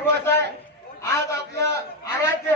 दिवस आहे. आज आपलं आराध्य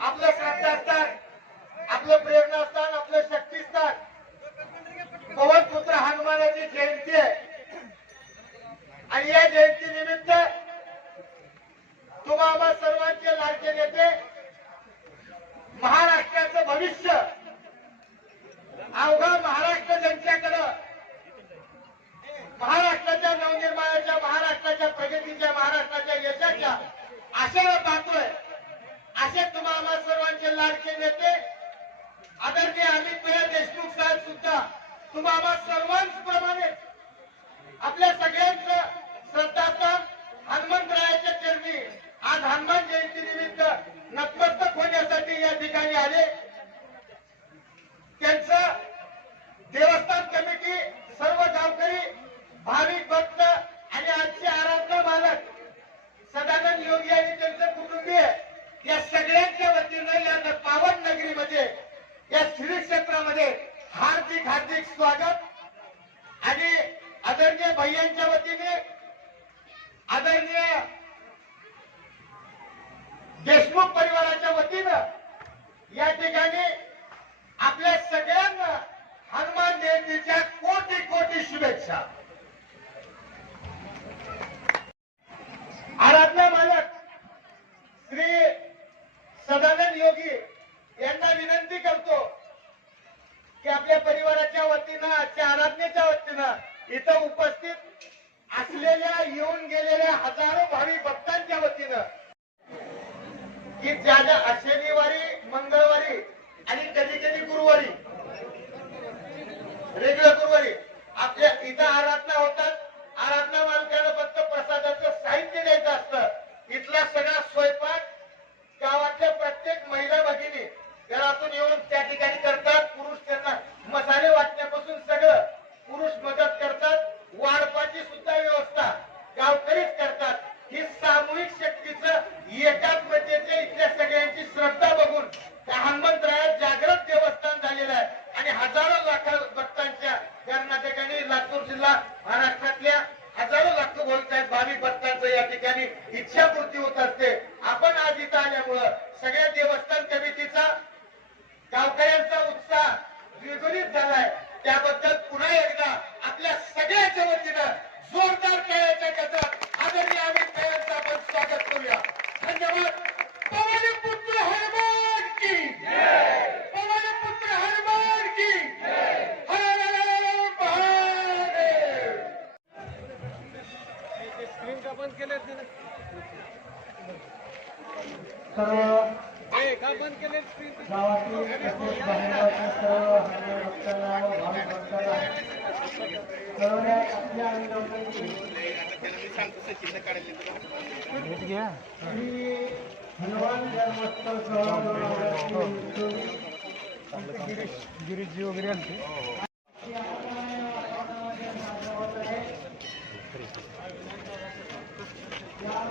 आपलं श्रद्धास्थान आपलं प्रेरणास्थान आपलं आशेला पाहतोय असे तुम्हाला सर्वांचे लाडके नेते आदरणीय अमित भैया देशमुख साहेब सुद्धा तुम्हाला सर्वांच सर्वांप्रमाणे आपल्या सगळ्यांचं श्रद्धास्थान हनुमंतरायाच्या चरणी. आज हनुमान जयंती निमित्त नतमस्तक होण्यासाठी या ठिकाणी आले. त्यांचं देवस्थान कमिटी सर्व गावकरी भाविक भक्त आणि आजचे आराधना मालक सदानंद योगी आणि त्यांचं कुटुंबीय या सगळ्यांच्या वतीनं या न- पावन नगरीमध्ये या श्री क्षेत्रामध्ये हार्दिक हार्दिक स्वागत. आणि आदरणीय भैयांच्या वतीने आदरणीय देशमुख परिवाराच्या वतीने या ठिकाणी आपल्या सगळ्यांना हनुमान जयंतीच्या कोटी कोटी शुभेच्छा आराधना मालक श्री सदानंद योगी यांना विनंती करतो की आपल्या परिवाराच्या वतीनं आजच्या आराधनेच्या वतीनं इथं उपस्थित असलेल्या येऊन गेलेल्या हजारो भावी भक्तांच्या वतीनं की ज्या ज्या इच्छा इच्छापूर्ती होत असते. आपण आज इथं आल्यामुळं सगळ्या देवस्थान कमिटीचा गावकऱ्यांचा उत्साह द्विगुणित झालाय. त्याबद्दल पुन्हा एकदा आपल्या सगळ्याच्या वतीनं जोरदार खेळायच्या गजरात आदरणीय अमित यांचं आपण स्वागत करूया. धन्यवाद. सर्व गावातील तसेच बाहेरच्या सर्व हनुमान भक्तांना भाविक आपल्या श्री हनुमान जन्मोत्सव गिरीजी वगैरे आलते.